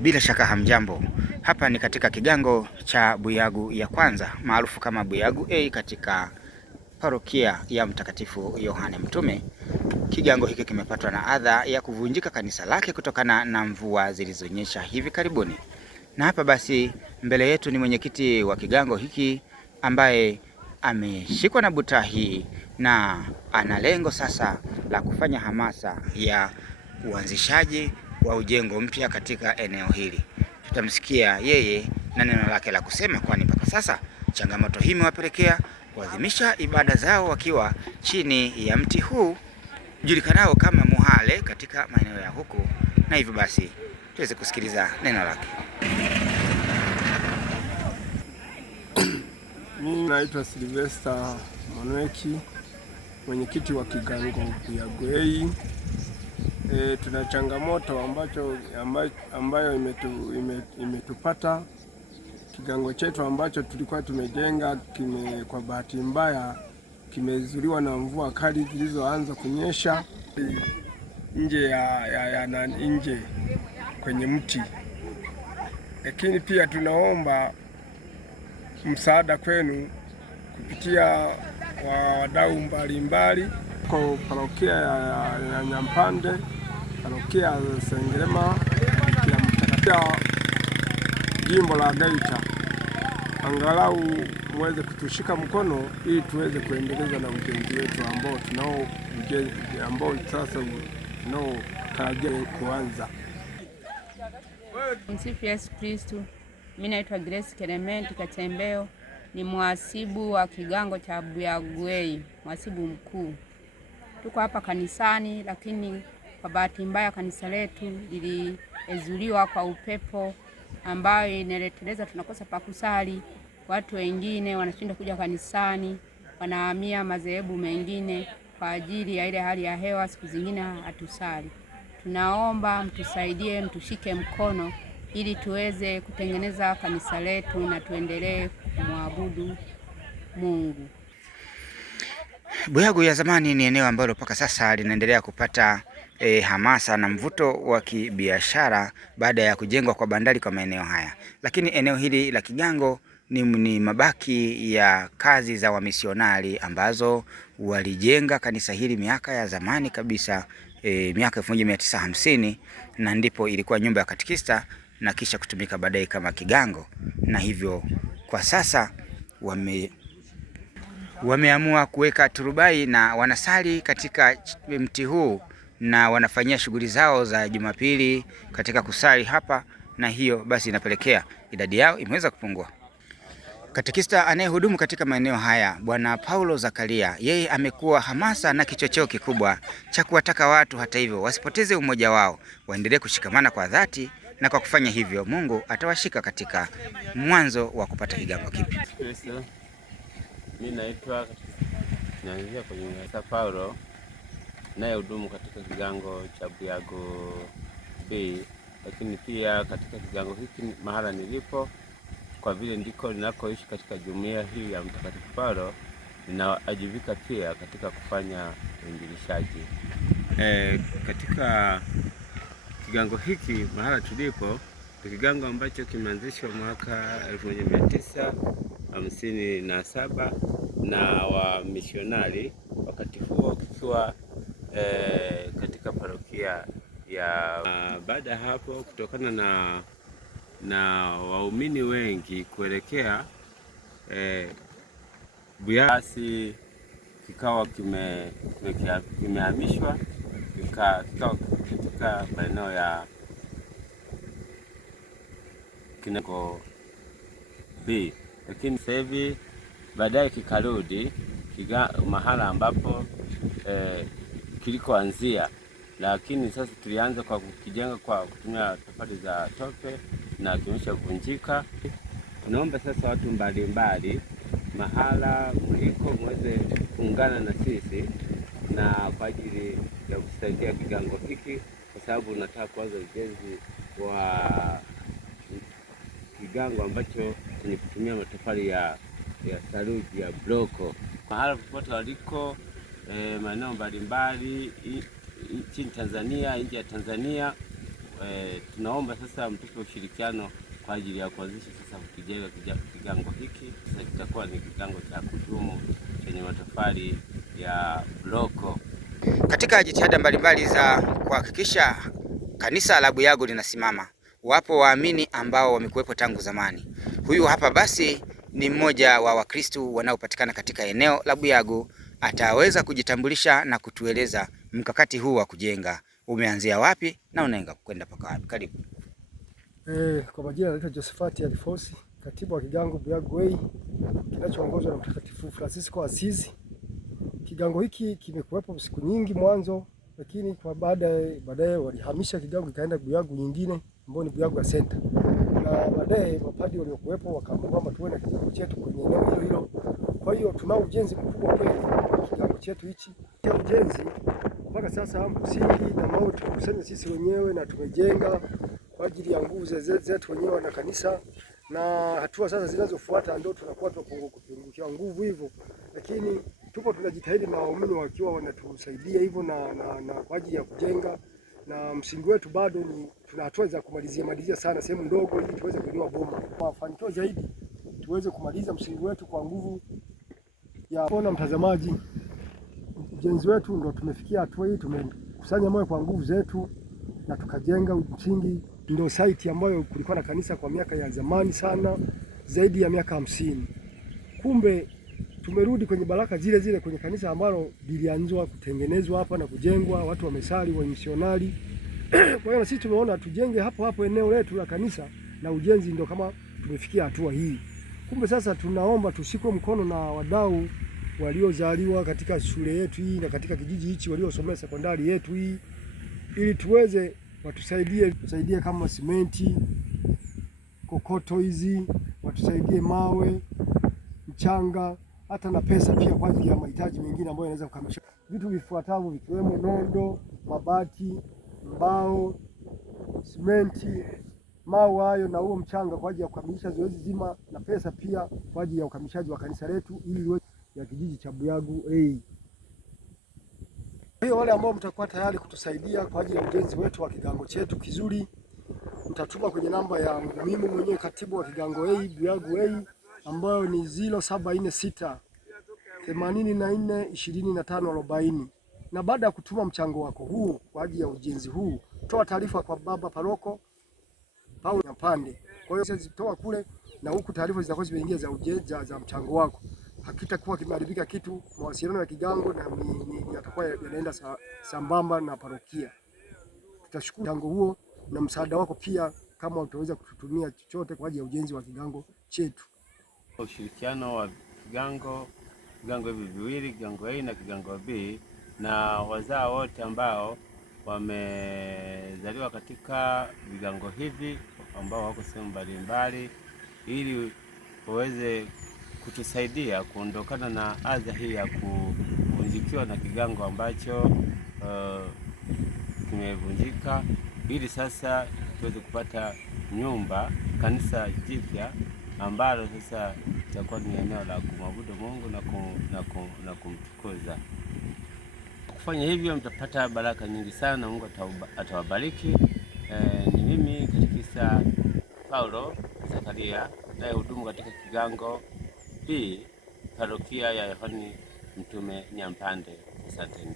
Bila shaka hamjambo. Hapa ni katika kigango cha Buyagu ya kwanza maarufu kama Buyagu A katika parokia ya Mtakatifu Yohane Mtume. Kigango hiki kimepatwa na adha ya kuvunjika kanisa lake kutokana na mvua zilizonyesha hivi karibuni. Na hapa basi mbele yetu ni mwenyekiti wa kigango hiki ambaye ameshikwa na butaa hii na ana lengo sasa la kufanya hamasa ya uanzishaji wa ujengo mpya katika eneo hili. Tutamsikia yeye na neno lake la kusema, kwani mpaka sasa changamoto hii imewapelekea kuadhimisha ibada zao wakiwa chini ya mti huu julikanao kama muhale katika maeneo ya huku, na hivyo basi tuweze kusikiliza neno lake. Mimi naitwa Sylvester Monweki, mwenyekiti wa kigango Buyagu A. Tuna changamoto ambayo imetupata. Kigango chetu ambacho tulikuwa tumejenga kwa bahati mbaya kimezuliwa na mvua kali zilizoanza kunyesha nje kwenye mti. Lakini pia tunaomba msaada kwenu kupitia wadau mbalimbali kwa parokia ya Nyampande, parokia ya Sengerema, ya jimbo la Geita, angalau muweze kutushika mkono ili tuweze kuendeleza na ujenzi wetu ambao sasa tunaotarajia kuanza. Msifu Yesu Kristo. Mimi naitwa Grace Clement Katembeo, ni mhasibu wa kigango cha Buyagu A, mhasibu mkuu. Tuko hapa kanisani, lakini kwa bahati mbaya kanisa letu liliezuliwa kwa upepo ambayo inaleteleza tunakosa pa kusali. Watu wengine wanashinda kuja kanisani, wanahamia madhehebu mengine kwa ajili ya ile hali ya hewa. Siku zingine hatusali. Tunaomba mtusaidie, mtushike mkono ili tuweze kutengeneza kanisa letu na tuendelee kumwabudu Mungu. Buyagu ya zamani ni eneo ambalo mpaka sasa linaendelea kupata hamasa na mvuto wa kibiashara baada ya kujengwa kwa bandari kwa maeneo haya. Lakini eneo hili la kigango ni mabaki ya kazi za wamisionari ambazo walijenga kanisa hili miaka ya zamani kabisa, miaka 1950, na ndipo ilikuwa nyumba ya katekista na kisha kutumika baadaye kama kigango, na hivyo kwa sasa wameamua kuweka turubai na wanasali katika mti huu na wanafanyia shughuli zao za Jumapili katika kusali hapa, na hiyo basi inapelekea idadi yao imeweza kupungua. Katekista anayehudumu katika maeneo haya Bwana Paulo Zakaria, yeye amekuwa hamasa na kichocheo kikubwa cha kuwataka watu hata hivyo wasipoteze umoja wao, waendelee kushikamana kwa dhati, na kwa kufanya hivyo Mungu atawashika katika mwanzo wa kupata kigango kipya. Mimi naitwa Paulo, naye hudumu katika kigango cha Buyagu B, lakini pia katika kigango hiki mahala nilipo, kwa vile ndiko ninakoishi katika jumuiya hii ya Mtakatifu Paulo, ninaajibika pia katika kufanya uinjilishaji. Katika kigango hiki mahala tulipo ni kigango ambacho kimeanzishwa mwaka 1957 na wamisionari, wakati huo kikiwa katika parokia ya baada ya hapo, kutokana na waumini wengi kuelekea Buyagu, kikawa kimehamishwa kikawa katika maeneo ya kigango B, lakini sasa hivi baadaye kikarudi mahala ambapo kilikoanzia. Lakini sasa tulianza kwa kukijenga kwa kutumia tofali za tope na kimeshavunjika. Tunaomba sasa watu mbalimbali mahala mliko muweze kuungana na sisi na kwa ajili ya kusaidia kigango hiki, kwa sababu nataka kuanza ujenzi wa kigango ambacho ni kutumia matofali ya saruji ya bloko. Mahala popote waliko maeneo mbalimbali nchini Tanzania, nje ya Tanzania, tunaomba sasa mtupe ushirikiano kwa ajili ya kuanzisha sasa kukijenga kigango hiki. Sasa kitakuwa ni kigango cha kudumu chenye matofali ya bloko. Katika jitihada mbalimbali za kuhakikisha kanisa la Buyagu linasimama, wapo waamini ambao wamekuwepo tangu zamani. Huyu hapa basi ni mmoja wa Wakristo wanaopatikana katika eneo la Buyagu. Ataweza kujitambulisha na kutueleza mkakati huu wa kujenga umeanzia wapi na unaenga kwenda mpaka wapi. Karibu. Kwa majina naitwa Josephat Alfosi, katibu wa kigango Buyagu Way kinachoongozwa na Mtakatifu Francisco Asizi. Kigango hiki kimekuwepo siku nyingi mwanzo, lakini kwa baadaye walihamisha kigango kikaenda Buyagu nyingine ambayo ni Buyagu Center. Na baadaye mapadri waliokuwepo wakaamua kwamba tuwe na kigango chetu kwenye eneo hilo hilo. Kwa hiyo tunao ujenzi mkubwa kweli kigango chetu hichi. Kwa ujenzi mpaka sasa msingi na mawe tumekusanya sisi wenyewe na tumejenga kwa ajili ya nguvu zetu wenyewe na kanisa, na hatua sasa zinazofuata ndio tunakuwa tunapungukia nguvu hivyo, lakini tupo tunajitahidi na waumini wakiwa wanatusaidia hivyo na kwa ajili ya kujenga, na msingi wetu bado ni tuna hatua za kumalizia sana sehemu ndogo ili tuweze kuinua boma. Mafanikio zaidi tuweze kumaliza msingi wetu kwa nguvu ya ona mtazamaji. Ujenzi wetu ndio tumefikia hatua hii, tumekusanya moyo kwa nguvu zetu na tukajenga msingi. Ndio site ambayo kulikuwa na kanisa kwa miaka ya zamani sana, zaidi ya miaka 50. Kumbe tumerudi kwenye baraka zile kwenye kanisa ambalo lilianzwa kutengenezwa hapa na kujengwa, watu wamesali wa misionari. Kwa hiyo na sisi tumeona tujenge hapo eneo letu la kanisa, na ujenzi ndio kama tumefikia hatua hii. Kumbe sasa tunaomba tushikwe mkono na wadau waliozaliwa katika shule yetu hii na katika kijiji hichi, waliosomea sekondari yetu hii, ili tuweze watusaidie kama simenti, kokoto hizi, watusaidie mawe, mchanga, hata na pesa pia kwa ajili ya mahitaji mengine ambayo yanaweza kukamilisha vitu vifuatavyo, vikiwemo nondo, mabati, mbao, simenti, mawe hayo na huo mchanga kwa ajili ya kukamilisha zoezi zima, na pesa pia kwa ajili ya ukamilishaji wa kanisa letu ili liwe ya kijiji cha Buyagu A. Hiyo wale ambao mtakuwa tayari kutusaidia kwa ajili ya ujenzi wetu wa kigango chetu kizuri, mtatuma kwenye namba ya mimi mwenyewe katibu wa kigango A Buyagu A ambayo ni 0746 84 25 40. Na baada ya kutuma mchango wako huu kwa ajili ya ujenzi huu, toa taarifa kwa baba paroko Paulo Nyampande. Kwa hiyo sasa toa kule na huku taarifa zitakuwa zimeingia za ujenzi za mchango wako. Hakitakuwa kimeharibika kitu, mawasiliano ya kigango na yatakuwa yanaenda sambamba na parokia. Tutashukuru mchango huo na msaada wako pia, kama utaweza kututumia chochote kwa ajili ya ujenzi wa kigango chetu. Ushirikiano wa vigango hivi viwili, kigango A na kigango B, na wazaa wote ambao wamezaliwa katika vigango hivi ambao wako sehemu mbalimbali, ili waweze kutusaidia kuondokana na adha hii ya kuvunjikiwa na kigango ambacho kimevunjika, ili sasa tuweze kupata nyumba, kanisa jipya ambalo sasa itakuwa ni eneo la kumwabudu Mungu na kumtukuza. Kufanya hivyo mtapata baraka nyingi sana, Mungu atawabariki. Ni mimi Katekista Paulo Zakaria naye hudumu katika kigango B, parokia ya Yohane Mtume Nyampande. Asanteni.